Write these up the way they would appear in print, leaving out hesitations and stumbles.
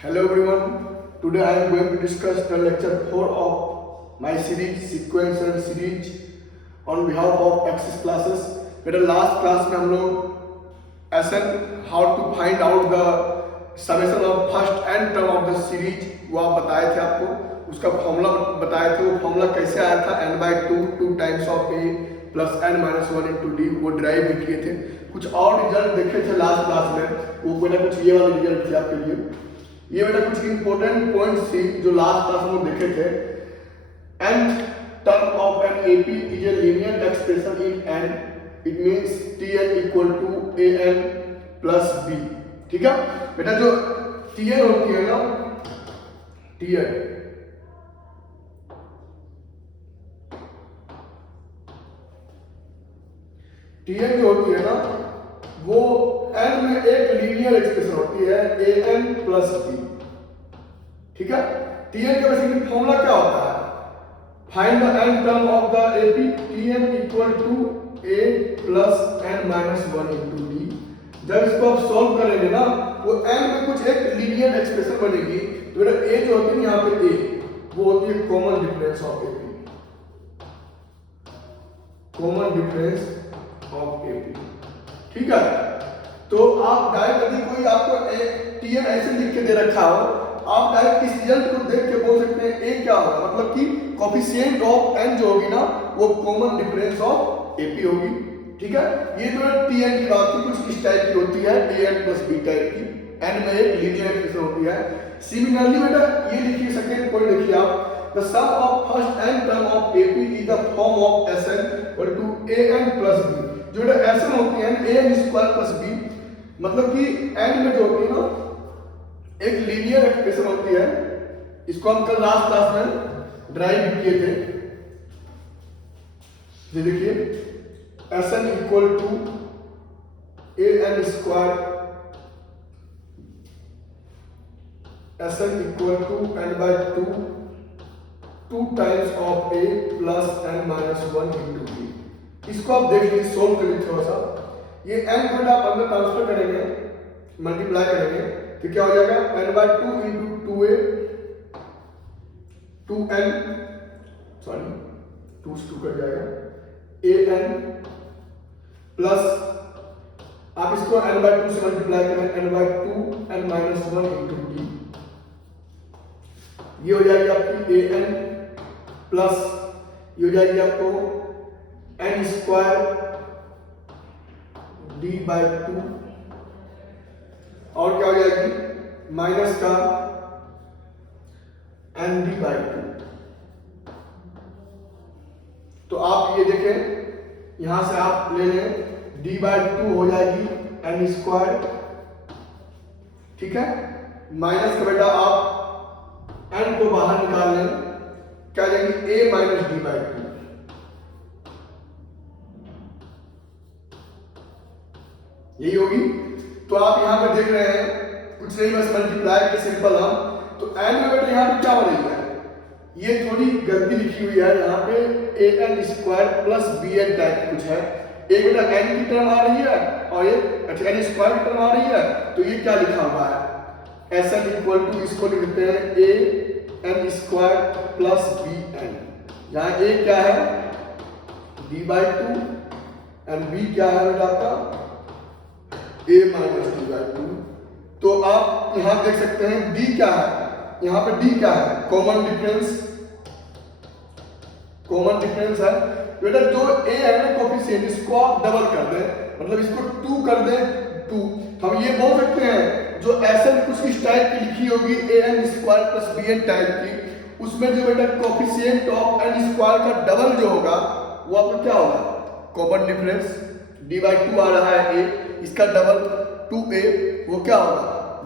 Hello everyone. Today I am going to discuss the lecture 4 of my series sequential series on behalf of Axis classes. मेरे last class में हम लोग ऐसा how to find out the summation of first n term of the series वो आप बताए थे, आपको उसका फॉर्मूला बताए थे। वो फॉर्मूला कैसे आया था, n/2 2 times of a plus n minus 1 into D, वो ड्राइव भी किए थे। कुछ और रिजल्ट देखे थे लास्ट क्लास में, वो बेटा कुछ ये वाले रिजल्ट थे आपके लिए। ये बेटा कुछ इंपॉर्टेंट पॉइंट्स थी जो लास्ट क्लास में देखे थे। nth term of an AP is a linear expression in n. It means Tn equal to an plus b. ठीक है बेटा, जो Tn होती है ना, Tn जो होती है ना, वो n में एक लीनियर एक्सप्रेशन होती है an प्लस b। ठीक है, Tn का बेसिकली फॉर्मूला क्या होता है? Find the n term of the AP, Tn equal to a plus n minus 1 into d. जब इसको आप सॉल्व करेंगे ना, वो n में कुछ एक लीनियर एक्सप्रेशन बनेगी। तो बेटा a जो होती है यहाँ पे a, वो होती है common difference of AP, common difference of AP। ठीक है, तो आप डायरेक्ट यदि कोई आपको Tn ऐसे लिख के दे रखा हो, आप डायरेक्ट इस रिजल्ट को देख के बोल सकते हैं a क्या होगा, मतलब कि कोफिशिएंट ऑफ n जो होगी ना, वो कॉमन डिफरेंस ऑफ AP होगी। ठीक है, ये जो Tn की बात थी कुछ इस टाइप की होती है, an प्लस b टाइप की, n में एक लीनियर एक्सप्रेशन होती है। सिमिलरली बेटा ये लिखिए, सेकंड पॉइंट लिखिए आप, the sum of first n term of AP is the form of Sn equal to an plus b। जो बेटा Sn होती है an स्क्वायर प्लस b, मतलब कि n में जो होती है ना एक लीनियर एक्सप्रेशन होती है। इसको हम कल लास्ट क्लास में ड्राइव किए थे। ये देखिए, Sn equal to an square, Sn equal to n/2 2 times of a plus n minus 1 into b। इसको आप देख लीजिए, सोल्व करिए थोड़ा सा। ये n को आप अंदर ट्रांसफर करेंगे, मल्टीप्लाई करेंगे, तो क्या हो जाएगा n/2 into 2a 2n, sorry 2 से 2 कट जाएगा, an प्लस आप इसको n/2 से मल्टीप्लाई करें, n/2 n minus 1 into d। ये हो जाएगी आपकी an प्लस ये हो जाएगी आपको n स्क्वायर d/2, और क्या हो जाएगी माइनस का n/2। तो आप ये देखें, यहां से आप ले लें d/2 हो जाएगी n स्क्वायर। ठीक है, माइनस का बेटा आप n को बाहर निकाल लें, क्या जाएगी a माइनस d/2। यही होगी। तो आप यहां पे देख रहे हैं, कुछ नहीं बस मल्टीप्लाई के सिंपल हम, तो n में बेटा यहां पे क्या हो रही है, ये थोड़ी गलती लिखी हुई है यहाँ पे, an square plus bn type कुछ है। एक बेटा n की टर्म आ रही है और एक n स्क्वायर की टर्म आ रही है, तो ये क्या लिखा हुआ है, Sn इक्वल टू, इसको लिखते हैं an स्क्वायर प्लस bn। यहाँ a क्या है d/2 एंड b क्या है बेटा आपका a माइनस d/2। तो आप यहां देख सकते हैं d क्या है, यहां पे d क्या है, कॉमन डिफरेंस, कॉमन डिफरेंस है बेटा। जो a है ना कोफिशिएंट, इसको आप डबल कर दें, मतलब इसको 2 कर दें 2, तो हम ये बोल सकते हैं जो Sn कुछ इस टाइप की लिखी होगी an square plus bn type की, उसमें जो बेटा कोफिशिएंट ऑफ n स्क्वायर का डबल जो होगा वो आपका क्या होगा, कॉमन डिफरेंस d/2 आ रहा है a, इसका डबल 2a, वो क्या होगा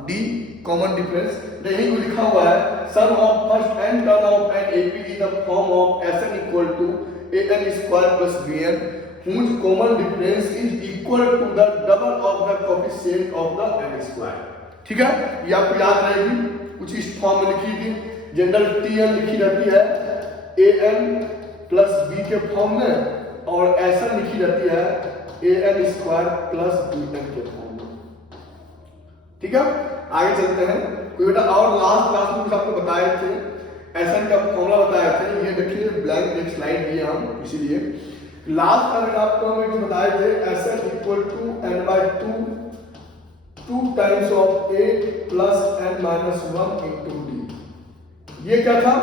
d, कॉमन डिफरेंस। यही को लिखा हुआ है, sum of first n term of an AP in the form of Sn equal to an square plus bn whose common difference is equal to the double of the coefficient of the n square. ठीक है, ये आपको याद रहेगी, कुछ इस form में लिखी थी। जनरल Tn लिखी रहती है an प्लस b के फॉर्म में, और Sn लिखी रहती है an स्क्वायर प्लस bn के फॉर्म में। ठीक है, आगे चलते हैं। कोई बेटा और लास्ट क्लास में कुछ आपको बताए थे, एसएन का फॉर्मूला बताए थे। ये देखिए ब्लैंक एक स्लाइड दिए हम, इसीलिए लास्ट टाइम आपको हम बताए थे SN equal to n by 2 times of a plus n minus 1 into d। ये क्या था?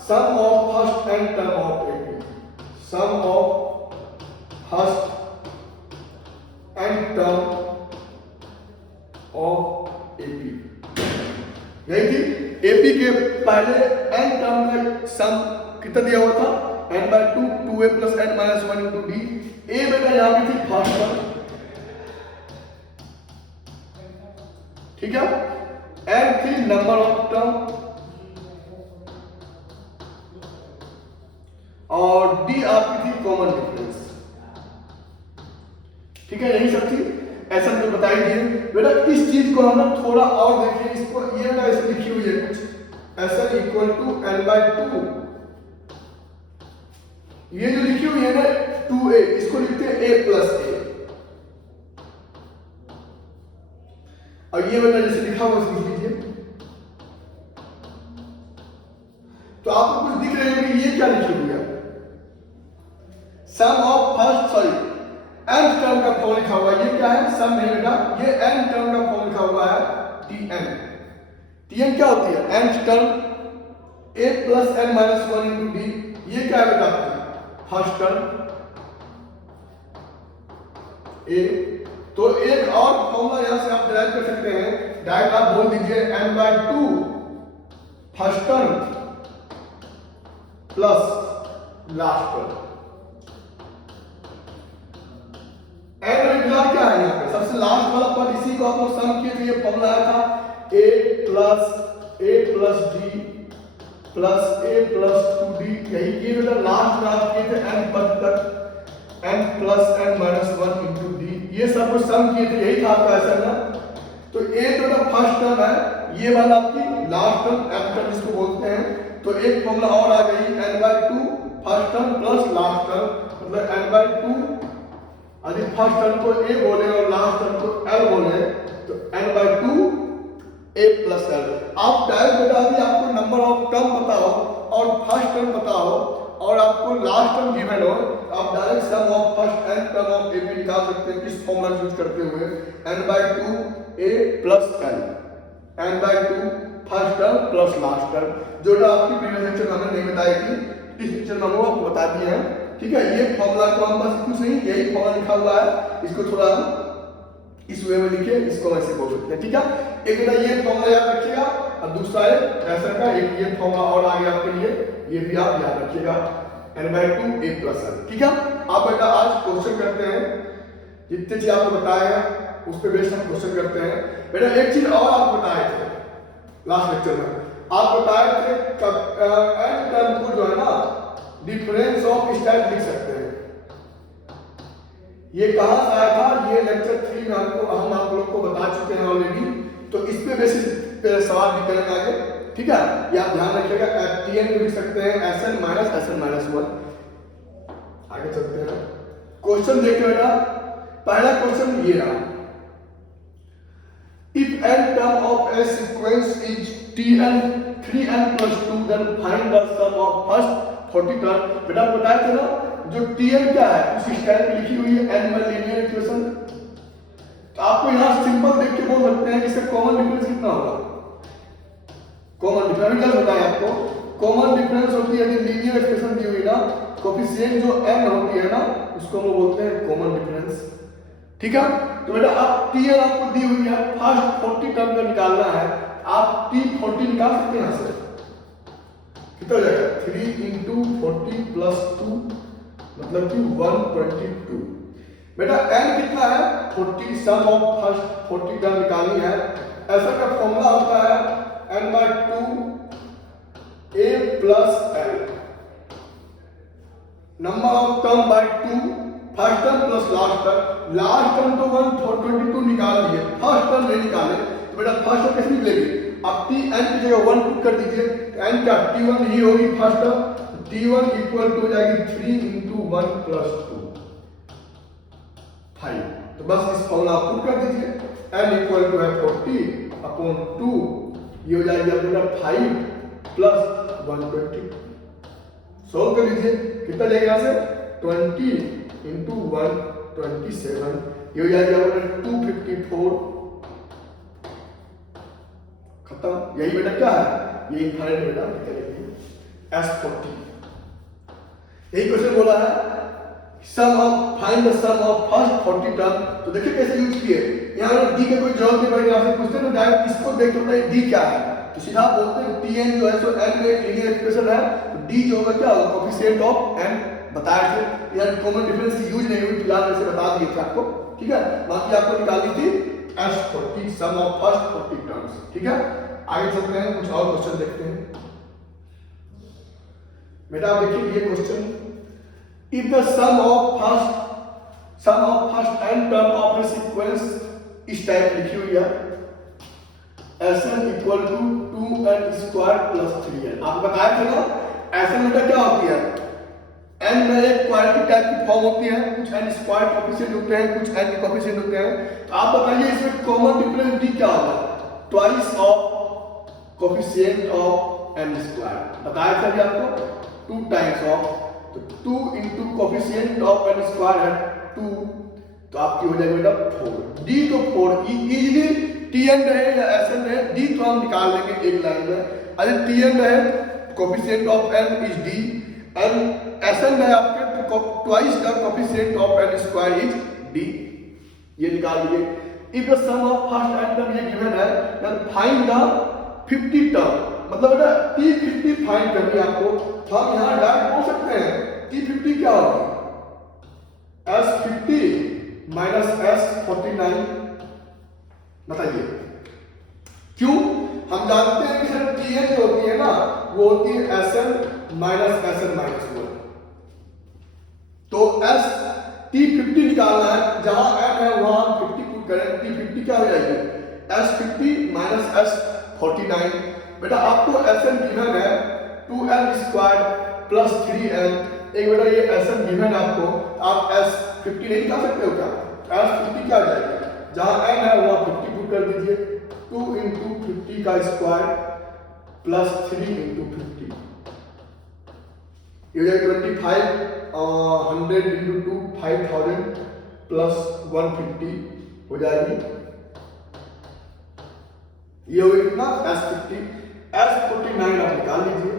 Sum of first n term of AP, sum of first n term of AP। यही थी AP के पहले n टर्म का सम कितना दिया हुआ था? n by 2 2a plus n minus 1 into d। a बेटा यहाँ पे थी फर्स्ट टर्म, ठीक है। n थी नंबर ऑफ टर्म और d आपकी थी कॉमन डिफरेंस, ठीक है। यही सब थी ऐसा तो बताई दिए बेटा। इस चीज को हम लोग थोड़ा और देखिए, इसको ये ना ऐसे लिखी हुई है कुछ ऐसा इक्वल टू n बाय 2, ये जो लिखी हुई है ना 2a, इसको लिखते हैं a प्लस a। और ये बेटा जैसे लिखा हुआ लिख लीजिए। तो आपको कुछ दिख रहे होंगे ये क्या लिखी हुई है? Sum of first sorry n term का फॉर्म लिखा हुआ है। ये क्या है? सम नहीं बेटा, ये n टर्म का फॉर्म लिखा हुआ है tn। tn क्या होती है? n term a plus n minus 1 into d। ये क्या है बेटा? First term a। तो एक और फॉर्मूला यहां से आप डिराइव कर सकते हैं, डायरेक्ट आप बोल दीजिए n by 2 first term plus last term. n regular क्या है यहाँ पे? सबसे लास्ट वाला पद, इसी को आप लोग सम किए थे। ये फॉर्मूला आया था a plus d plus a plus 2d। यही किए बेटा लास्ट में आप किए थे n पद तक, n plus n minus 1 into d। ये सब कुछ सम किए थे, यही था आपका ऐसा ना। तो a तो बेटा फर्स्ट टर्म है, ये वाला आपकी लास्ट टर्म m टर्म जिसको बोलते हैं। तो एक फॉर्मूला और आ गई n by 2 first term plus last term, मतलब n बाय 2 यदि फर्स्ट टर्म को a बोले और लास्ट टर्म को l बोले तो n by 2 a plus l। आप डायरेक्ट बेटा यदि आपको नंबर ऑफ टर्म पता हो और फर्स्ट टर्म पता हो और आपको लास्ट टर्म गिवन हो, आप direct sum of first n term of AP निकाल सकते हैं किस फॉर्मूला यूज करते हुए? n by 2 a plus l, n by 2 first term plus last term, जो आपकी प्रीवियस लेक्चर में हमने नहीं बताई थी, इस लेक्चर में हम आपको बता दिए हैं, ठीक है। ये फॉर्मूला को हम बस कुछ नहीं, यही फॉर्मूला लिखा हुआ है, इसको थोड़ा इस वे में लिखे, इसको ऐसे बोल सकते हैं, ठीक है। एक बेटा ये फॉर्मूला याद रखिएगा और दूसरा है ऐसा का एक ये फॉर्मूला और आ गया आपके लिए, ये भी आप याद रखिएगा n by 2 a plus l, ठीक है। आप बेटा आज क्वेश्चन करते हैं, जितने चीज आपको बताए हैं उस पर बेस्ड हम क्वेश्चन करते हैं। बेटा एक चीज और आपको बताए थे लास्ट लेक्चर में, आप बताए थे n टर्म को जो है ना डिफरेंस ऑफ स्टाइल लिख सकते हैं। ये कहां से आया था? ये लेक्चर 3 में हम आप लोग को बता चुके हैं ऑलरेडी। तो इस पे बेसिस सवाल भी करेंगे आगे, ठीक है। ये आप ध्यान रखिएगा, tn को लिख सकते हैं sn माइनस 1। आगे चलते हैं, क्वेश्चन देखिए बेटा। पहला क्वेश्चन ये रहा, if n term of a sequence is tn 3n plus 2 then find the sum of first 40 term. बेटा बताया था ना, जो tn क्या है उस स्टाइल में लिखी हुई है n में लीनियर इक्वेशन। तो आपको यहां सिंपल देख के बोल सकते हैं इससे कॉमन डिफरेंस कितना होगा? कॉमन डिफरेंस क्या बताया आपको? कॉमन डिफरेंस होती है यदि लीनियर एक्सप्रेशन दी हुई ना, कोएफिशिएंट जो n होती है ना उसको हम बोलते हैं कॉमन डिफरेंस, ठीक है। तो बेटा आप tn आपको दी हुई है, फर्स्ट 40 टर्म का निकालना है, आप t40 निकाल सकते हैं यहां से। कितना हो जाएगा? 3 into 40 plus 2 मतलब कि 122। बेटा n कितना है? 40, सम ऑफ फर्स्ट 40 टर्म निकालनी है। ऐसा का फॉर्मूला होता है n by 2 a plus l, number of term by 2, first term plus last term. Last term तो 122 निकाल दिए, फर्स्ट टर्म नहीं निकाले, तो बेटा फर्स्ट टर्म कैसे निकलेगी? आप tn की जगह 1 पुट कर दीजिए, n का t1 ही होगी first term, t1 equal to हो जाएगी 3 into 1 plus 2 5। तो बस इस फॉर्मूला आप पुट कर दीजिए, n इक्वल टू है 40 अपॉन 2 ये हो जाएगा बेटा 5 प्लस 120। सॉल्व कर लीजिए, कितना जाएगा यहाँ से 20 इंटू 1 27, ये हो जाएगा बेटा 254। खत्म। यही बेटा क्या है, ये इंफाइनाइट बेटा S40। यही क्वेश्चन बोला है sum of find the sum of first 40 term. तो देखिए कैसे यूज किए, यहाँ डी के कोई जवाब नहीं पड़ेगा, आपसे पूछते हैं ना डायरेक्ट इसको देख के बताइए डी क्या है, तो सीधा बोलते हैं Tn जो है सो n में एक लीनियर एक्सप्रेशन है, तो डी जो होगा क्या होगा कोएफिशिएंट ऑफ n। बताया थे यार, कॉमन डिफरेंस की यूज नहीं हुई, फिलहाल ऐसे बता दिए थे आपको, ठीक है। बाकी आपको निकालनी थी S40 some of first 40 terms, ठीक है। आगे चलते हैं, कुछ और क्वेश्चन देखते हैं। बेटा आप देखिए ये question, if the sum of first n term of a sequence इस टाइप लिखी हुई है, Sn equal to 2n square plus 3n। आपको बताया था ना Sn बेटा क्या होती है, n में एक क्वाड्रेटिक टाइप की फॉर्म होती है, कुछ n स्क्वायर कोएफिशिएंट होते हैं, कुछ n के कोएफिशिएंट होते हैं। तो आप बताइए इसमें कॉमन डिफरेंस d क्या होगा, twice of coefficient of n square. बताया था आपको 2 टाइम्स ऑफ, तो 2 into coefficient of n square है 2, तो आपकी हो जाएगी बेटा 4। d तो 4 इजीली Tn रहे या Sn रहे, d तो हम निकाल लेंगे एक लाइन में। अगर Tn रहे coefficient of n is d, and Sn रहे आपके तो twice the coefficient of n square is d, ये निकाल लीजिए। If the sum of first n term ये गिवन है, देन फाइंड द 50 टर्म, मतलब बेटा T50 फाइंड करनी है आपको। तो हम यहाँ डायरेक्ट बोल सकते हैं T50 क्या होगी, S50 माइनस S49। बताइए क्यों, हम जानते हैं कि सर Tn जो होती है ना वो होती है Sn माइनस Sn माइनस 1, तो S T50 निकालना है, जहां n है वहां हम 50 पुट करें, T50 क्या हो जाएगी S50 माइनस S49। बेटा आपको Sn गिवन है 2n स्क्वायर प्लस 3n, एक बेटा ये Sn गिवन है आपको, आप S50 नहीं निकाल सकते हो क्या, S50 क्या हो जाएगा, जहां n है वहां 50 पुट कर दीजिए, 2 इंटू 50 का स्क्वायर प्लस 3 इंटू 50, ये हो जाएगा 25, 100 इंटू 2 5000 प्लस 150 हो जाएगी, ये हो गया कितना S50। S49 आप निकाल लीजिए,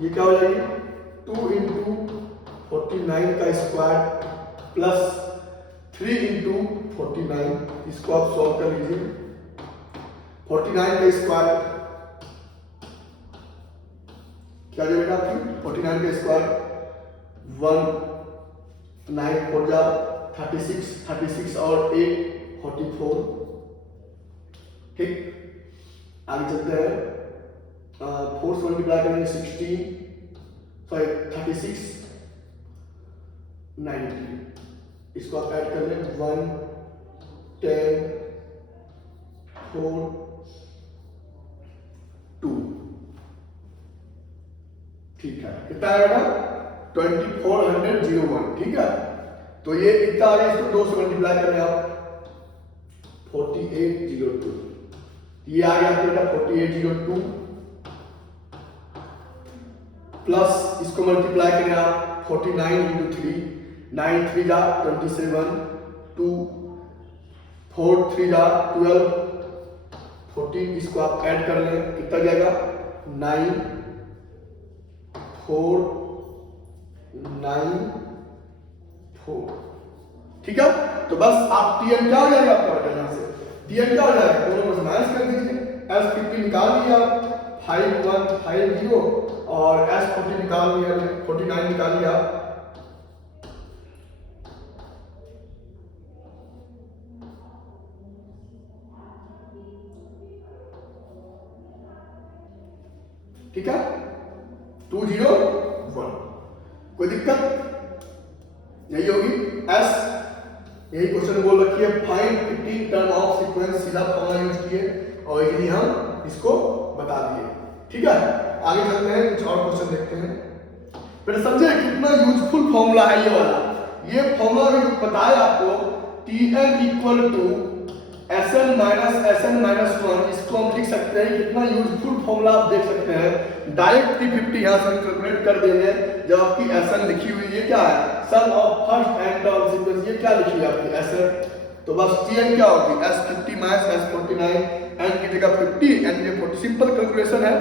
ये क्या हो जाएगी 2 इंटू 49 का स्क्वायर प्लस 3 इंटू 49, इसको आप सॉल्व कर लीजिए। 49 का स्क्वायर क्या जाएगा आपकी 49 का स्क्वायर 1 9 4 जा 36 और 8 44, ठीक। आगे चलते हैं, 4 से मल्टीप्लाई करेंगे 36 90, इसको आप ऐड कर लें 1 10 4 2, ठीक है। कितना आएगा 2401, ठीक है। तो ये कितना आ गया, इसको 2 से मल्टीप्लाई करें आप 4802, ये आ गया आपका बेटा 4802 प्लस इसको मल्टीप्लाई करें आप 49 इंटू 3, 9 3 जा 27, 2 4 3 जा 12, 14, इसको आप ऐड कर लें, कितना जाएगा 9 4 9 4, ठीक है। तो बस आप Tn क्या हो जाएगा आपका बेटा, यहाँ से Tn क्या हो जाएगा, दोनों में माइनस कर दीजिए, S50 निकाल लिया 5150 और S40 निकाल लिया 49 निकाल लिया, ठीक है 201, कोई दिक्कत यही होगी S। यही क्वेश्चन बोल रखी है फाइंड 15 टर्म ऑफ सीक्वेंस, सीधा फॉर्मूला यूज किए और इजीली हम इसको बता दिए, ठीक है। आगे चलते हैं, कुछ और क्वेश्चन देखते हैं। बेटा समझे कितना यूजफुल फॉर्मूला है ये वाला, ये फॉर्मूला भी बताया आपको Tn equal to Sn minus 1, इसको हम लिख सकते हैं कितना यूजफुल फॉर्मूला आप देख सकते हैं। डायरेक्ट 350 यहाँ से हम कैलकुलेट कर देंगे जब आपकी Sn लिखी हुई है क्या है, sum of first n term sequence, ये क्या लिखी है आपकी Sn, तो बस Tn क्या होगी S50 माइनस S49, n की जगह 50 n की जगह 40, सिंपल कैलकुलेशन है।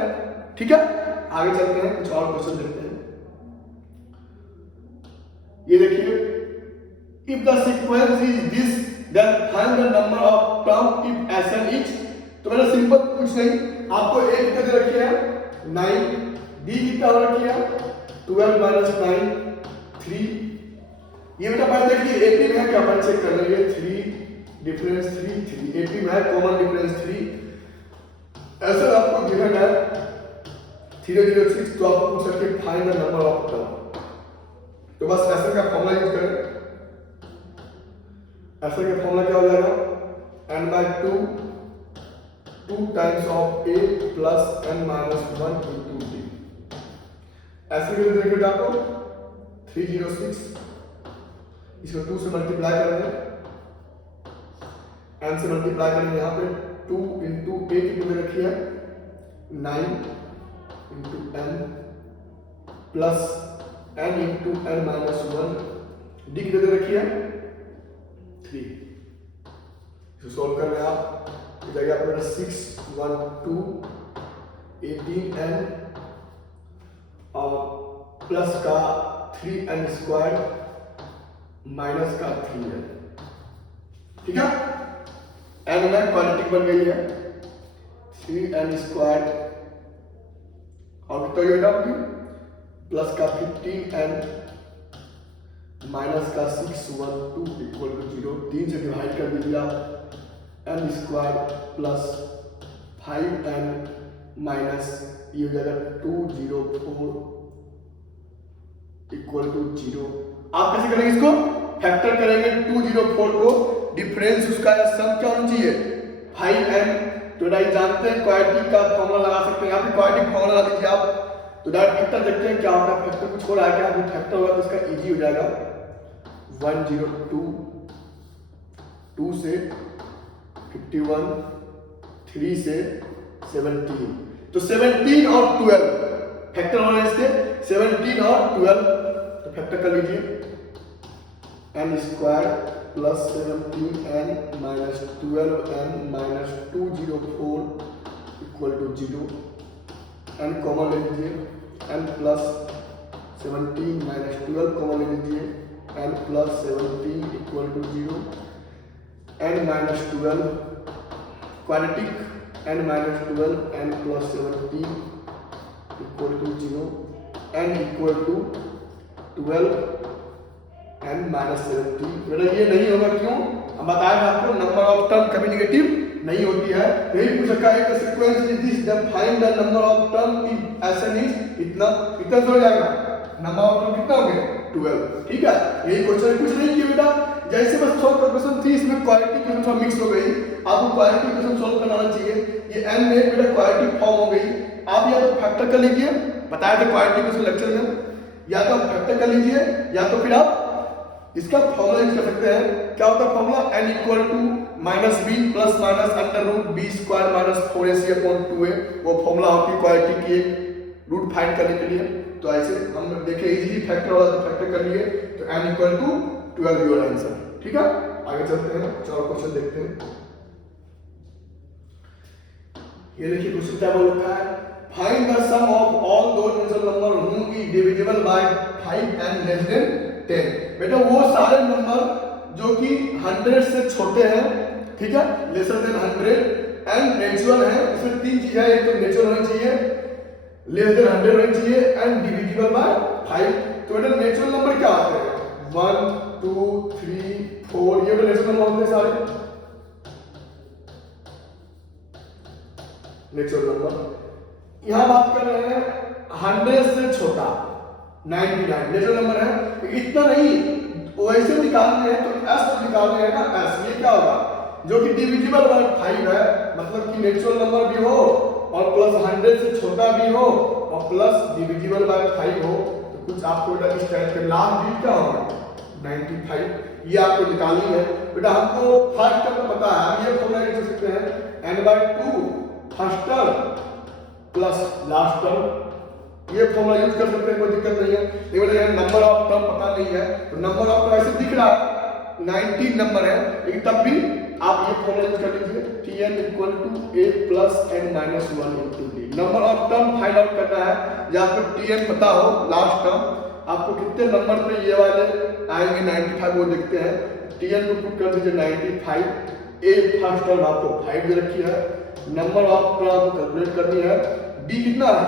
ठीक है, आगे चलते हैं, कुछ और क्वेश्चन देखते हैं। ये देखिए, if the sequence is this then find the number of term if Sn is, तो मैंने सिंपल कुछ नहीं, आपको a कितना दे रखी है 9, b कितना हो रखी है 12 माइनस 9 3, ये बेटा पहले देखिए AP में है क्या, अपन चेक कर लेंगे 3 डिफरेंस 3 AP में है कॉमन डिफरेंस 3, ऐसा आपको गिवन है 306, तो आपको पूछ सकते हैं find the number of term, तो बस ऐसा का फॉर्मूला यूज करें। ऐसा का फॉर्मूला क्या हो जाएगा n/2 2 times of a plus n minus 1 into d, ऐसे करके देखिए आपको 306, इसको 2 से मल्टीप्लाई करेंगे, n से मल्टीप्लाई करेंगे, यहाँ पे 2 इंटू a कितने में रखी है 9 into n plus n into n minus 1, d कितने में रखी है 3, इसको सॉल्व कर रहे हैं आप, हो जाएगा आपका 6 1 2 18n और प्लस का 3n स्क्वायर माइनस का 3n, ठीक है, n में क्वाड्रेटिक बन गई है 3n स्क्वायर और कितना हो जाएगा आपकी प्लस का 15n माइनस का 612 इक्वल टू 0, 3 से डिवाइड कर दीजिए आप, n square plus 5n minus ये हो जाएगा 204 इक्वल टू 0। आप कैसे करेंगे इसको, फैक्टर करेंगे 204 को, डिफरेंस उसका सम क्या होना चाहिए 5n, तो डायरेक्ट जानते हैं क्वाड्रेटिक का फॉर्मूला लगा सकते हैं, यहाँ पे क्वाड्रेटिक फॉर्मूला लगा दीजिए आप, तो डायरेक्ट फैक्टर देखते हैं क्या होता है, फैक्टर कुछ हो रहा है क्या, अभी फैक्टर होगा तो इसका इजी हो जाएगा 102 2 से 51 3 से 17, तो 17 और 12 फैक्टर हो रहा है इसके 17 और 12, तो फैक्टर कर लीजिए n square plus 17n minus 12n minus 204 equal to 0, n common ले लीजिए, n प्लस 17 माइनस 12 कॉमन ले लीजिए, n plus 17 equal to 0, n minus 12 quadratic n minus 12 n plus 17 equal to 0, n equal to 12 n minus 17, बेटा ये नहीं होगा क्यों, हम बताया था आपको नंबर ऑफ टर्म कभी नेगेटिव नहीं होती है, यही पूछ रखा है कि sequence is this then find the number of term if Sn is इतना, कितना हो जाएगा नंबर ऑफ टर्म कितना हो गए 12, ठीक है, यही क्वेश्चन, कुछ नहीं किया बेटा, जैसे बस सॉल्व क्वेश्चन थी इसमें क्वाड्रेटिक क्वेश्चन थोड़ा मिक्स हो गई, आपको क्वाड्रेटिक क्वेश्चन सॉल्व करना आना चाहिए, ये n में बेटा क्वाड्रेटिक फॉर्म हो गई, आप या तो फैक्टर कर लीजिए, बताया था क्वाड्रेटिक क्वेश्चन लेक्चर में, या तो आप फैक्टर कर लीजिए या तो फिर आप इसका फॉर्मूला यूज कर सकते हैं, क्या होता है formula n equal to minus b plus minus under root b square minus 4ac upon 2a, वो फॉर्मूला होती है क्वाड्रेटिक की रूट फाइंड करने के लिए, तो ऐसे हम देखें इजीली फैक्टर वाला तो फैक्टर कर लिए, तो n equal to 12 your answer, ठीक है, आगे चलते हैं, चलो क्वेश्चन देखते हैं। ये देखिए क्वेश्चन क्या बोल रखा है, find the sum of all those natural number whom is divisible by 5 and less than 10, बेटा वो सारे नंबर जो कि 100 से छोटे हैं, ठीक है, लेसर देन 100 एंड नेचुरल है, इसमें तीन चीजें हैं, एक तो नेचुरल होनी चाहिए, लेस देन 100 होनी चाहिए एंड डिविजिबल बाय 5, तो बेटा नेचुरल नंबर क्या आते हैं 1 2 3 4, ये नेचुरल नंबर होते हैं सारे नेचुरल नंबर। यहां बात कर रहे हैं 100 से छोटा 99 नेचुरल नंबर है, इतना नहीं, वैसे निकालने हैं तो s निकालने हैं ना, s ये क्या होगा जो कि डिविजिबल बाय 5 है, मतलब कि नेचुरल नंबर भी हो और प्लस 100 से छोटा भी हो और प्लस डिविजिबल बाय 5 हो, तो कुछ आपको इस टाइप के लास्ट डिजिट क्या होगा 95 ये आपको निकालनी है बेटा। हमको फर्स्ट टर्म पता है, ये फॉर्मूला लिख सकते हैं n/2 first term plus last term, ये फॉर्मूला यूज कर सकते हैं, कोई दिक्कत नहीं है। लेकिन ये नंबर ऑफ टर्म पता नहीं है तो नंबर ऑफ टर्म ऐसे दिख रहा है 19 नंबर है, लेकिन तब भी आप ये फॉर्मूला यूज कर लीजिए Tn = a + n - 1 × d। Number of term find out करना है, या आपको Tn पता हो लास्ट टर्म, आपको कितने नंबर पे ये वाले आएंगे 95 वो देखते हैं। Tn को पुट कर दीजिए 95, a फर्स्ट टर्म आपको 5 दे रखी है, नंबर ऑफ टर्म कैलकुलेट करनी है, d कितना है,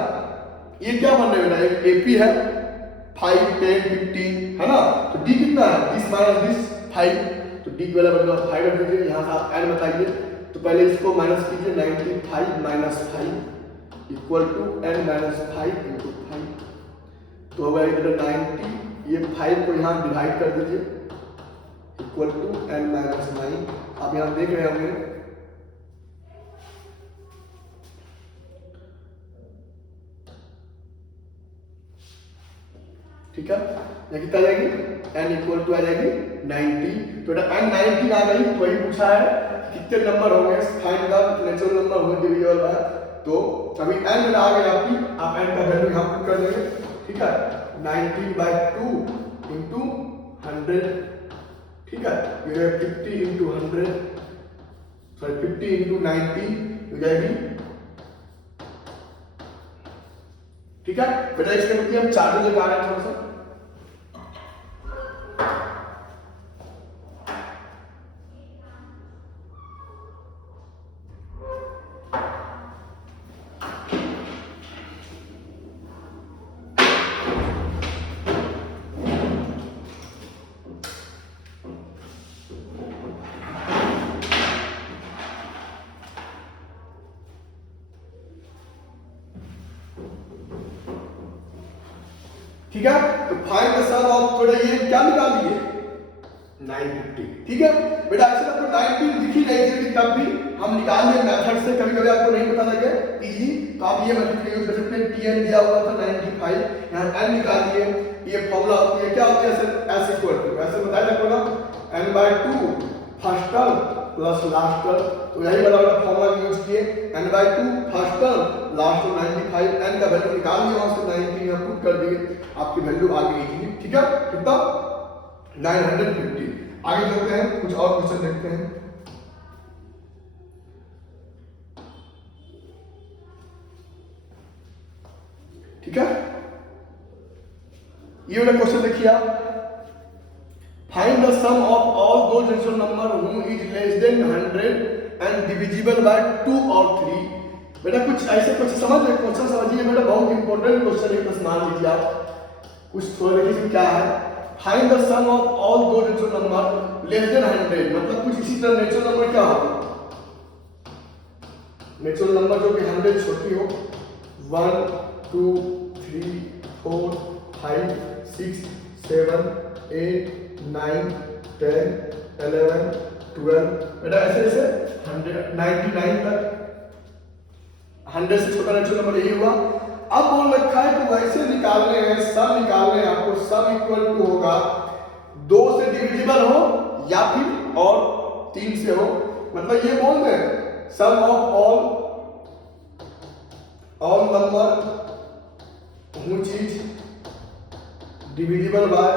ये क्या बन रहा है बेटा, AP है 5 10 15 है ना, तो d कितना है, दिस माइनस दिस 5, तो d की वैल्यू मतलब 5 रख दीजिए, यहाँ से आप n बताइए, तो पहले इसको माइनस कीजिए 95 - 5 = n - 5 × 5, तो होगा इधर 90, ये 5 को यहाँ डिवाइड कर दीजिए = n - 9। आप यहाँ देख रहे होंगे ठीक है, ये कितना आ जाएगी, n = आ जाएगी 90, तो बेटा n 90 आ गई, वही पूछा है कितने नंबर होंगे, फाइंड द नेचुरल नंबर होंगे डिविजिबल बाय, तो अभी n आ गई आपकी, आप n का वैल्यू यहाँ पुट कर देंगे, ठीक है, 90/2 × 100, ठीक है, ये 50 × 100, सॉरी 50 × 90 हो जाएगी, ठीक है बेटा। इसके मतलब हम चार्ज लगा रहे हैं थोड़ा सा, ठीक है, तो फाइंड द सम ऑफ, थोड़ा ये क्या निकाल लिए 950, ठीक है बेटा। ऐसे आपको 90 दिख ही नहीं थी तब भी हम निकाल लिए मेथड से, कभी कभी आपको नहीं पता लगे इजी, तो आप ये मेथड यूज कर सकते हैं। Tn दिया हुआ था 95, यहाँ n निकाल लिए, ये फॉर्मूला होती है, क्या होती है, ऐसे इक्वल टू, ऐसे बताया जाता है ना, n/2 first term plus last term, तो यही वाला फॉर्मूला यूज किए, n/2 first term last term 95, n का वैल्यू निकाल लिया, वहां से 90 यहाँ पुट कर दिए, आपकी वैल्यू आ गई, ठीक है, कितना 950। आगे चलते हैं, कुछ और क्वेश्चन देखते हैं, ठीक है। ये वाला क्वेश्चन देखिए आप, find the sum of all those natural number who is less than 100 and divisible by 2 और 3। बेटा कुछ ऐसे क्वेश्चन क्वेश्चन समझिए बेटा, बहुत इंपॉर्टेंट क्वेश्चन है, बस मान लीजिए आप, कुछ थोड़ा देखिए क्या है, find the sum of all those natural number less than 100, मतलब कुछ इसी तरह नेचुरल नंबर क्या होगा, नेचुरल नंबर जो कि 100 छोटी हो, 1 2 3 4 5 6 7 8 9 10 11 12, बेटा ऐसे ऐसे 199 तक, 100 से छोटा नेचुरल नंबर यही हुआ। अब बोल रखा है तो वैसे निकालने हैं, सम निकालने हैं आपको, सम इक्वल टू होगा 2 से डिविजिबल हो या फिर और 3 से हो, मतलब ये बोल दें sum of all number which is divisible by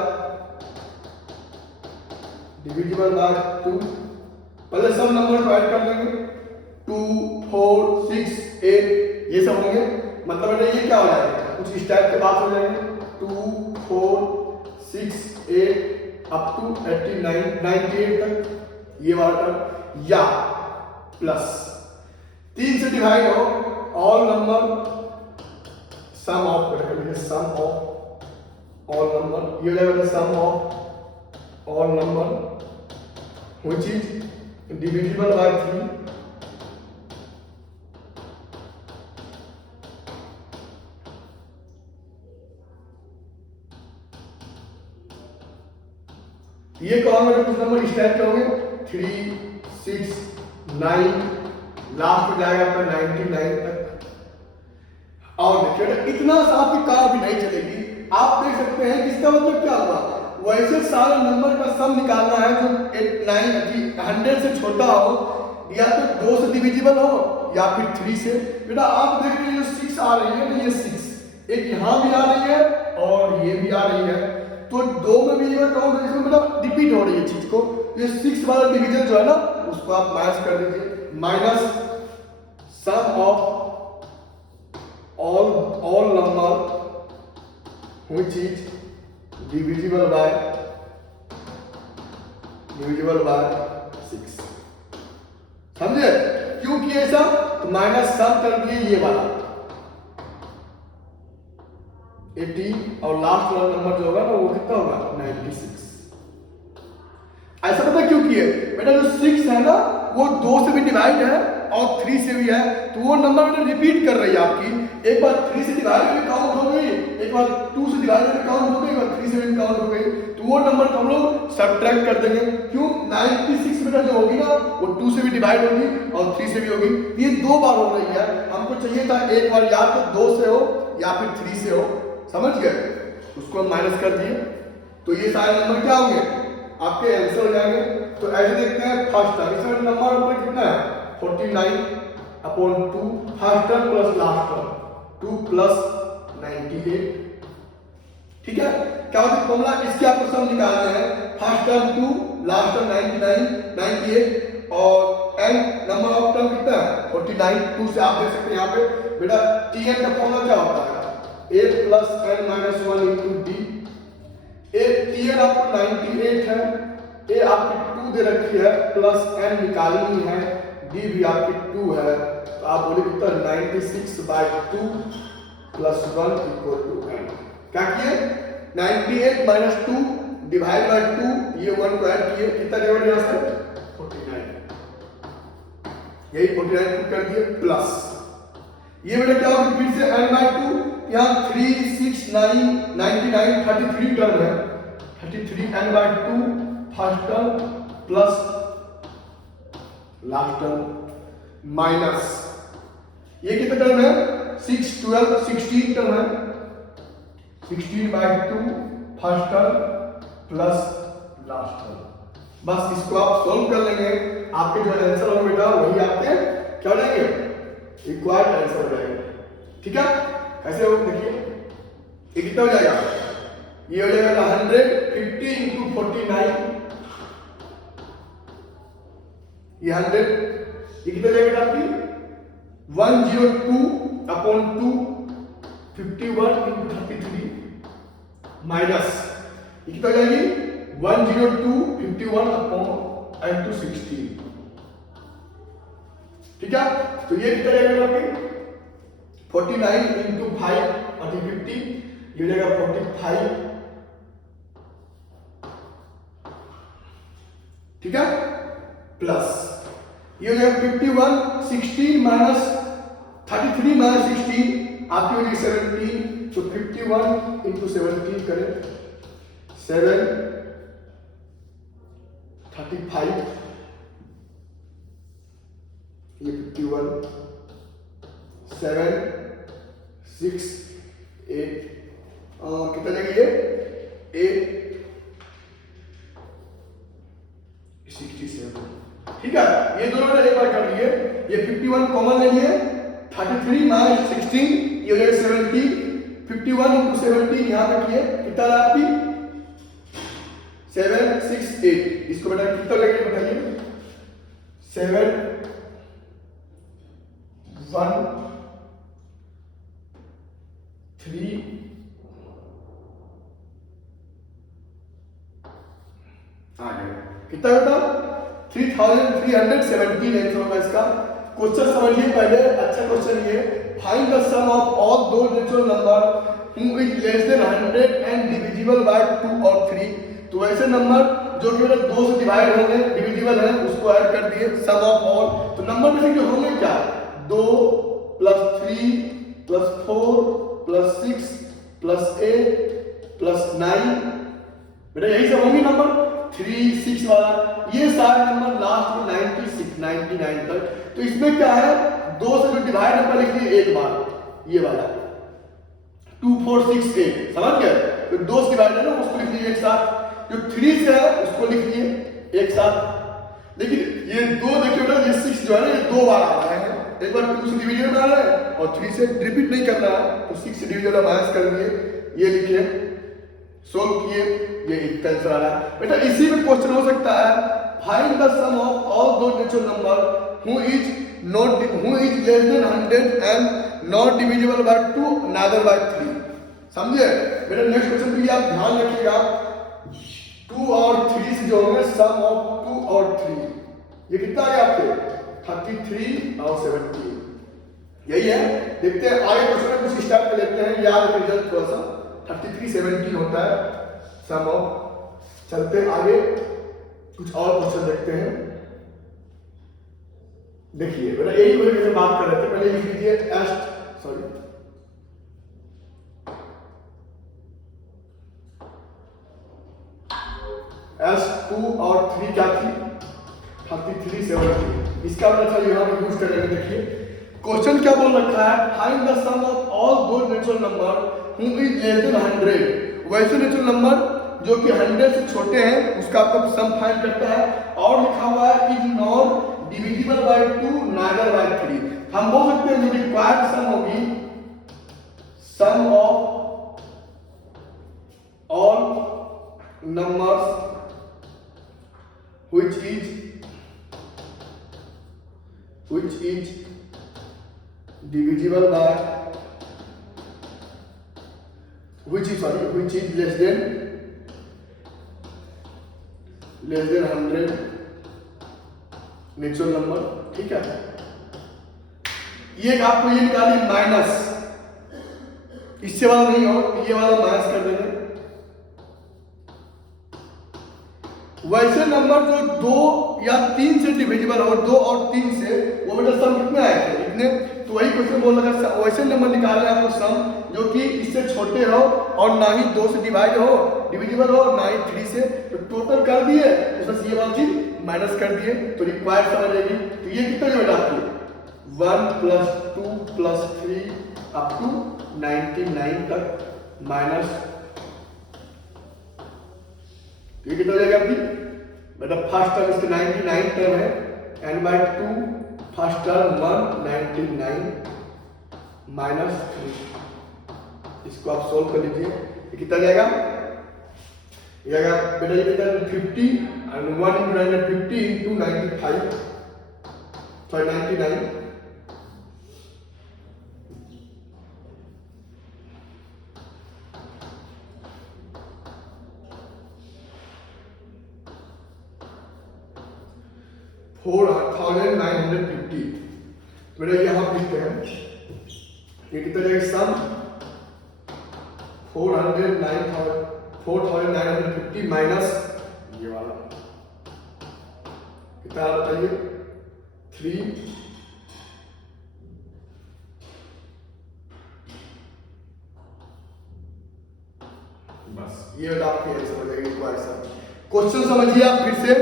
2, पहले सब नंबर को ऐड कर लेंगे, 2 4 6 8 ये सब होंगे, मतलब ये क्या हो जाएगा, कुछ इस टाइप के बात हो जाएंगे, 2 4 6 8 अप टू 89 98 तक ये वाला टर्म, या प्लस 3 से डिवाइड हो all number, sum of all number, ये हो जाएगा sum of all number which is divisible by 3, ये कॉलम में कुछ नंबर इस टाइप के होंगे, 3 6 9, लास्ट में जाएगा आपका 99 तक। और देखिए इतना सा आपकी कार भी नहीं चलेगी, आप देख सकते हैं कि इसका मतलब क्या हुआ, वैसे सारे नंबर का सम निकालना है जो 100 से छोटा हो, या तो 2 से डिविजिबल हो या फिर 3 से। बेटा आप देख रहे हैं जो 6 आ रही है ना, ये 6 एक यहाँ भी आ रही है और ये भी आ रही है, तो 2 में भी ये काउंट इसमें मतलब रिपीट हो रही है चीज को। ये 6 वाला डिवीजन जो है ना उसको आप माइनस कर दीजिए, minus sum of all number which is divisible by 6। समझे क्यों किया ऐसा? तो माइनस सम कर दिए ये वाला 80 और लास्ट वाला नंबर जो होगा ना वो कितना होगा 96। ऐसा पता क्यों किए बेटा? जो 6 है ना वो 2 से भी डिवाइड है और 3 से भी है, तो वो नंबर बेटा रिपीट कर रही है आपकी। एक बार 3 से डिवाइड में काउंट हो गई, एक बार 2 से डिवाइड में काउंट हो गई, एक बार 3 से भी काउंट हो गई, तो वो नंबर को हम लोग सब्ट्रैक्ट कर देंगे। क्यों? 96 बेटा जो होगी ना वो 2 से भी डिवाइड होगी और 3 से भी होगी, ये 2 बार हो रही है। हमको चाहिए था एक बार या तो 2 से हो या फिर 3 से हो, समझ गए? उसको हम माइनस कर दिए, तो ये सारे नंबर क्या होंगे आपके आंसर हो जाएंगे। तो ऐसे देखते हैं फर्स्ट टर्म, इसमें नंबर ऊपर कितना है 49/2, first term plus last term 2 plus 98। ठीक है, क्या होता है फॉर्मूला? इसके आपको सम निकालना है, फर्स्ट टर्म 2 लास्ट टर्म 98 और एंड नंबर ऑफ टर्म कितना है 49। 2 से आप देख सकते हैं यहाँ पे बेटा Tn का फॉर्मूला क्या होता है a plus n minus 1 into D. Tn आपको 98 है, a आपकी 2 दे रखी है, प्लस n निकालनी है, d भी आपकी 2 है, तो आप बोले कितना 96/2 प्लस 1 इक्वल टू n। क्या किए 98 माइनस 2 डिवाइड बाय 2, ये 1 को ऐड किए, कितना डिवाइड यहाँ से 49, यही 49 पुट कर दिए प्लस ये बेटा क्या होगा फिर से n/2, यहाँ 3 6 9 99 33 टर्म है, 33 n/2 first term plus last term minus ये कितना टर्म है 6 12 16 टर्म है, 16/2 first term plus last term. बस इसको आप सॉल्व कर लेंगे, आपके जो आंसर होगा बेटा वही आपके क्या हो जाएंगे रिक्वायर्ड आंसर हो जाएंगे। ठीक है, कैसे हो देखिए ये कितना हो जाएगा, ये हो जाएगा 150 इंटू 49, ये 100, ये कितना जाएगा आपकी 102/2 51 इंटू 33 माइनस ये कितना हो जाएगी 102 51/2 16। ठीक है, तो ये कितना जाएगा आपकी 49 इंटू 5 और 50, ये हो जाएगा 45। ठीक है, प्लस ये हो जाएगा 51 16 माइनस 33 माइनस 16 आपकी हो जाएगी 17, तो 51 इंटू 17 करें 7 35, ये 51 7 6 8 कितना जाएगा ये 67। ठीक है, ये दोनों एक बार कर लिए, ये 51 कॉमन ले लिए, 33 माइनस 16 ये हो जाएगा 70, 51 इंटू 17 यहाँ पे किए कितना रहा आपकी 7 6 8, इसको बेटा कितना लगेगा बताइए 7 1 3 आ गया कितना बेटा 3317 आंसर होगा इसका। क्वेश्चन समझिए पहले, अच्छा क्वेश्चन ये, find the sum of all those natural number who is less than 100 and divisible by 2 और 3। तो ऐसे नंबर जो कि मतलब 2 से डिवाइड होंगे डिविजिबल है उसको ऐड कर दिए सम ऑफ ऑल। तो नंबर में से जो होंगे क्या 2 plus 3 plus 4 plus 6 plus 8 plus 9, बेटा यही सब होंगे नंबर 3 6 वाला, ये सारे नंबर लास्ट में 96 99 तक। तो इसमें क्या है 2 से जो डिवाइड नंबर लिख दिए एक बार, ये वाला 2 4 6 8, समझ गए? तो 2 से डिवाइड है ना उसको लिख लीजिए एक साथ। जो 3 से है उसको लिखिए एक साथ। लेकिन ये 2 देखिए बेटा, ये 6 जो है ना, ये 2 बार आ रहा है। एक बार 2 से डिवीजन आ रहा है और 3 से रिपीट नहीं कर रहा है, तो 6 से डिवीजन माइनस कर दिए, ये लिखिए, सोल्व किए, ये इक्वल आ रहा है। बेटा इसी में क्वेश्चन हो सकता है, find the sum of all those natural number who is less than 100 and not divisible by 2 neither by 3। समझे बेटा? नेक्स्ट क्वेश्चन भी आप ध्यान रखिएगा, 2 और 3 से जो होंगे, सम ऑफ 2 और 3, ये कितना आ गया आपके 33 और 17, यही है। देखते हैं आगे क्वेश्चन में कुछ स्टार्ट कर लेते हैं, याद रिजल्ट थोड़ा सा 33 17 होता है सम ऑफ। चलते आगे कुछ और क्वेश्चन देखते हैं। देखिए बेटा यही क्वेश्चन जैसे बात कर रहे थे, पहले लिख लीजिए S2 और 3 क्या थी 33 70। इसका मतलब यहाँ पे यूज करेंगे। देखिए क्वेश्चन क्या बोल रखा है, find the sum of all those natural number who is less than 100। वैसे नेचुरल नंबर जो कि 100 से छोटे हैं उसका आपको सम फाइंड करता है, और लिखा हुआ है is not divisible by 2 neither by 3। हम बोल सकते हैं जो रिक्वायर्ड सम होगी, sum of all numbers which is divisible by which is less than 100 natural number. ठीक है, ये आपको ये निकालिए माइनस, इससे वाला नहीं हो, ये वाला माइनस कर देंगे। वैसे नंबर जो 2 या 3 से डिविजिबल हो, 2 और 3 से, वो बेटा सम कितने आए थे इतने। तो वही क्वेश्चन बोल रहा है, वैसे नंबर निकालना है आपको सम जो कि इससे छोटे हो और ना ही 2 से डिवाइड हो, डिविजिबल हो, ना ही 3 से। तो टोटल कर दिए, उसमें ये वाली चीज माइनस कर दिए, तो रिक्वायर्ड सम आ जाएगी। तो ये कितना जो बेटा आपकी 1 + 2 + 3 अप टू 99 तक माइनस, ये कितना हो जाएगा आपकी बेटा? फर्स्ट टर्म इसके 99 टर्म है, n/2 फर्स्ट टर्म 199 माइनस 3। इसको आप सोल्व कर लीजिए, ये कितना जाएगा? ये आएगा बेटा, ये कितना 50 और 1 × 950 × 95 सॉरी 99। $4,950। बेटा यहां लिखते हैं, ये कितना जाएगा सम 4,950 माइनस ये वाला कितना बताइए 3। बस ये आपके आंसर हो जाएगा। क्वेश्चन समझिए आप फिर से,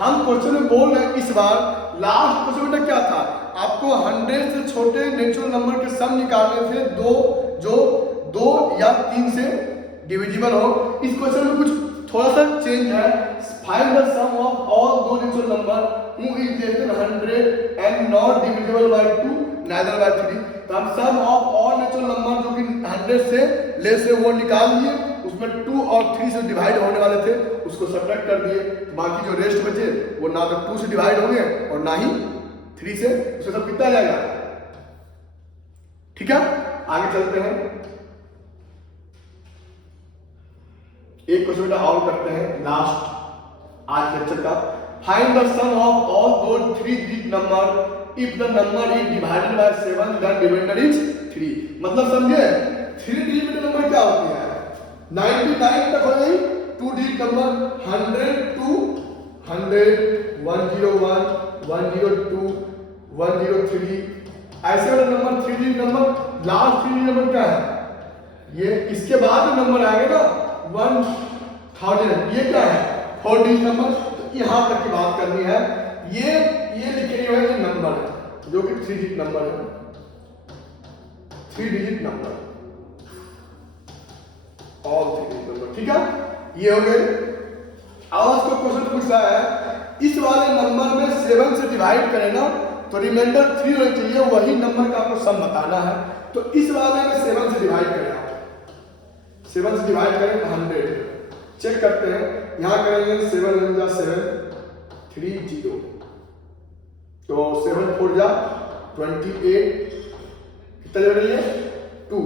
हम क्वेश्चन में बोल रहे हैं इस बार लास्ट क्वेश्चन में क्या था, आपको 100 से छोटे नेचुरल नंबर के सम निकालने थे, जो 2 या 3 से डिविजिबल हो। इस क्वेश्चन में कुछ थोड़ा सा चेंज है, find the sum of all those natural number who is less than 100 and not divisible by 2 neither by 3। तो हम sum of all natural number जो कि 100 से लेस है वो निकाल लिए, उसमें 2 और 3 से डिवाइड होने वाले थे उसको सब्ट्रैक्ट कर दिए, बाकी जो रेस्ट बचे वो ना तो 2 से डिवाइड होंगे और ना ही 3 से, उससे सब कितना आ जाएगा। ठीक है, आगे चलते हैं, एक क्वेश्चन और करते हैं लास्ट आज लेक्चर का। Find the sum of all those 3 digit number if the number is divided by 7 then reminder is 3। मतलब समझे 3 डिजिट नंबर क्या होती है, 99 तक हो गई, 2 डिजिट नंबर 100 to 100 101 102 103 ऐसे वाला number 3 digit number. Last 3 digit number क्या है, ये इसके बाद नंबर आएगा ना 1000, ये क्या है 4 डिजिट नंबर। तो यहां तक की बात करनी है, ये लिखे हुए हैं नंबर है जो कि 3 डिजिट नंबर है, 3 digit number all 3 digit number. ठीक है, ये हो गए आवाज को क्वेश्चन पूछ रहा है, इस वाले नंबर में 7 से डिवाइड करें ना तो रिमाइंडर 3 होना चाहिए, वही नंबर का आपको सम बताना है। तो इस वाले में 7 से डिवाइड करें, आप 7 से डिवाइड करें 100। चेक करते हैं, यहां करेंगे 7 1 जा 7 3 0, तो 7 4 जा 28, कितना हो रही है 2।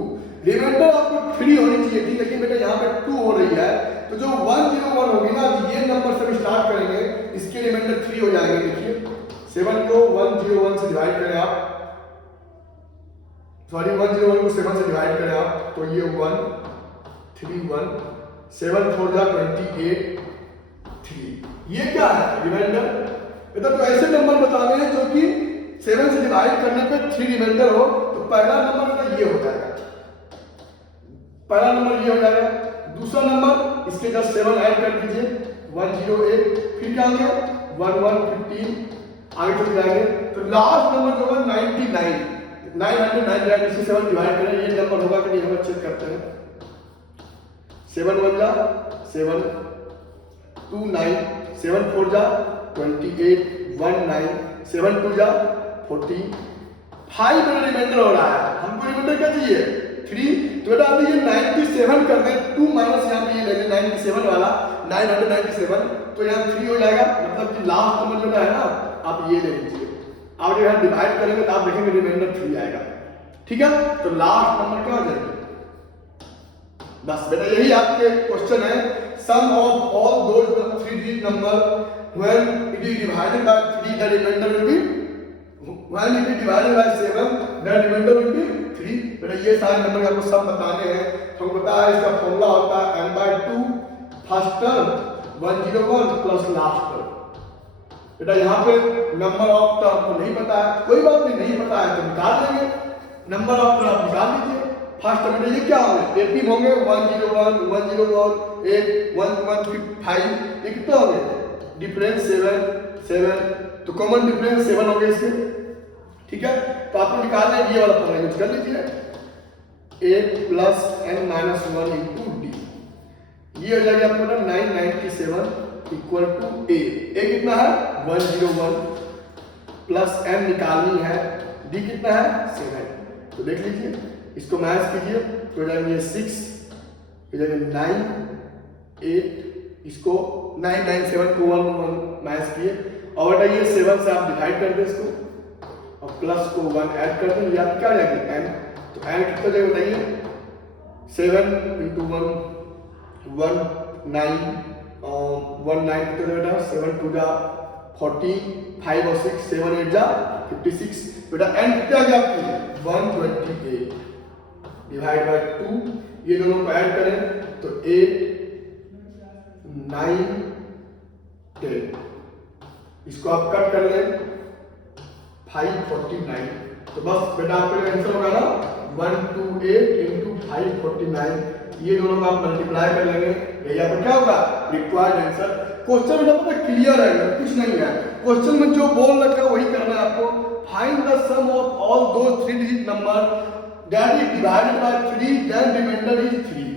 रिमाइंडर आपको 3 होनी चाहिए थी, लेकिन बेटा यहाँ पे 2 हो रही है, तो जो 101 होगी ना, ये नंबर से स्टार्ट करेंगे, इसके रिमाइंडर 3 हो जाएंगे। देखिए 7 को 101 से डिवाइड करें आप, सॉरी 101 को 7 से डिवाइड करें आप, तो ये 1 3 1, 7 4 जा 28 3, ये क्या है रिमाइंडर। बेटा तो ऐसे नंबर बताने हैं जो कि 7 से डिवाइड करने पे 3 रिमाइंडर हो, तो पहला नंबर का ये हो जाएगा, पहला नंबर ये हो जाएगा। दूसरा नंबर इसके जस्ट 7 ऐड कर दीजिए 108, फिर क्या हो गया 11 15, आगे चल जाएंगे, तो लास्ट नंबर जो होगा 99, 999 इससे 7 डिवाइड करें, ये नंबर होगा कि नहीं होगा चेक करते हैं। 7 1 जा 7 2 9, 7 4 जा 28 1 9, 7 2 जा 40, 5 में रिमाइंडर हो रहा है, हमको रिमाइंडर क्या चाहिए 3। तो बेटा अभी ये 97 कर दें, 2 माइनस यहाँ पे ये ले लें 97 वाला 997, तो यहाँ 3 हो जाएगा, मतलब कि लास्ट नंबर जो है ना आप ये ले लीजिए। आप यहाँ डिवाइड करेंगे तो आप देखेंगे रिमाइंडर 3 आएगा, ठीक है। तो लास्ट नंबर क्या हो जाएगा, बस बेटा यही आपके क्वेश्चन है। Sum of all those 3 digit number when it is divided by 3 the remainder will be, when it is divided by 7 the remainder will be 3। बेटा ये सारे नंबर आपको सब बताने हैं, तो पता है इसका फॉर्मूला होता है n/2 first term 101 plus last term. बेटा यहाँ पे नंबर ऑफ टर्म को नहीं पता है, कोई बात नहीं पता है तो निकाल लेंगे, नंबर ऑफ टर्म निकाल लीजिए। फर्स्ट टर्म में ये क्या होंगे 18 होंगे, 101 101 8 1 1 5, ये कितना हो गया डिफरेंस 7 7, तो कॉमन डिफरेंस 7 हो गया इससे, ठीक है। तो आपको निकालना है, ये वाला फॉर्मूला यूज कर लीजिए 8 plus n minus 1 into D, ये हो जाएगा आपको 997 इक्वल टू a कितना है 101 प्लस n निकालनी है, d कितना है 7। तो देख लीजिए इसको मैच कीजिए, तो हो जाएंगे 6, हो जाएंगे 9 8, इसको 997 को 1 1 मैच किए, और बेटा ये 7 से आप डिवाइड कर दें इसको, और प्लस को 1 ऐड कर दें, ये आप क्या जाएगी n, तो n कितना जाएगा बताइए 7 इंटू 1 1 9 1 9 कितना जाएगा 7 2 जा 40, 5 और 6 7 8 जा 56। बेटा n कितना आ गया आपकी 128 डिवाइड बाय 2, ये दोनों को ऐड करें तो 8 9 10, इसको आप कट कर लें 549, तो बस बेटा आपका आंसर होगा ना 128 इंटू 549, ये दोनों का आप मल्टीप्लाई कर लेंगे, यही आपका क्या होगा रिक्वायर्ड आंसर। क्वेश्चन में पूरा क्लियर है, कुछ नहीं है, क्वेश्चन में जो बोल रखा है वही करना है आपको। Find the sum of all those 3 digit number that is divided by 3 then reminder is 3,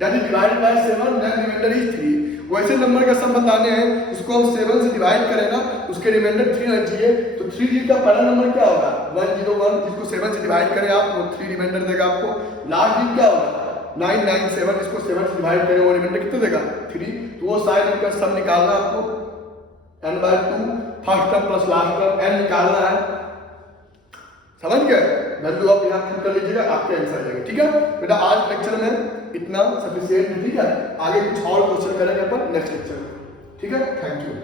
that is divided by 7 then reminder is 3। वैसे नंबर का सम बताने हैं, इसको हम 7 से डिवाइड करें ना, उसके रिमाइंडर 3 आना चाहिए, तो 3 डिजिट का पहला नंबर क्या होगा 101, जिसको 7 से डिवाइड करें आप वो 3 रिमाइंडर देगा आपको। लास्ट डिजिट क्या होगा 997, इसको 7 से डिवाइड करें वो रिमाइंडर कितना देगा 3, तो वो साइड इनका सम निकालना आपको n/2 first term plus last term n निकालना है, समझ गए। वैल्यू आप यहाँ फिल कर लीजिएगा, आपके आंसर आ जाएगा, ठीक है। बेटा आज लेक्चर में इतना सफिशिएंट, ठीक है, आगे कुछ और क्वेश्चन करेंगे अपन नेक्स्ट लेक्चर में, ठीक है। Thank you.